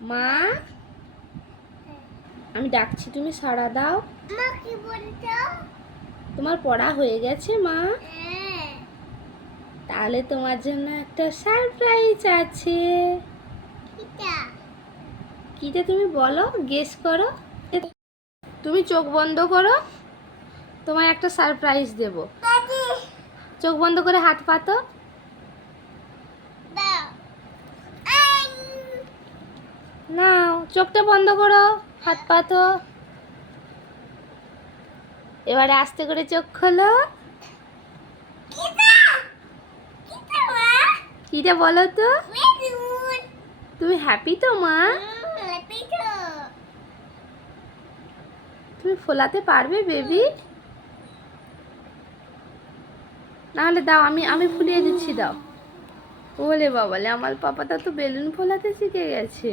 মা, আমি ডাকছি, তুমি সাড়া দাও। মা কি বলছো? তোমার পড়া হয়ে গেছে মা? হ্যাঁ। তাহলে তোমার জন্য একটা সারপ্রাইজ আছে। কিটা? কিটা তুমি বলো, গেস করো। তুমি চোখ বন্ধ করো, তোমার একটা সারপ্রাইজ দেব। দাদি চোখ বন্ধ করে হাত পাতো। দাও। নাও, চোখটা বন্ধ করো, হাত পাতো। এবারে আস্তে করে চোখ খোলো। কিটা? কিটা মা? কিটা বলো তো? বেলুন। তুমি হ্যাপি তো মা? হ্যাপি তো। তুমি ফোলাতে পারবে বেবি? নাহলে দাও, আমি ফুলিয়ে দিচ্ছি, দাও। ওলে বাবালে, আমার পাপাটা তো বেলুন ফোলাতে শিখে গেছে।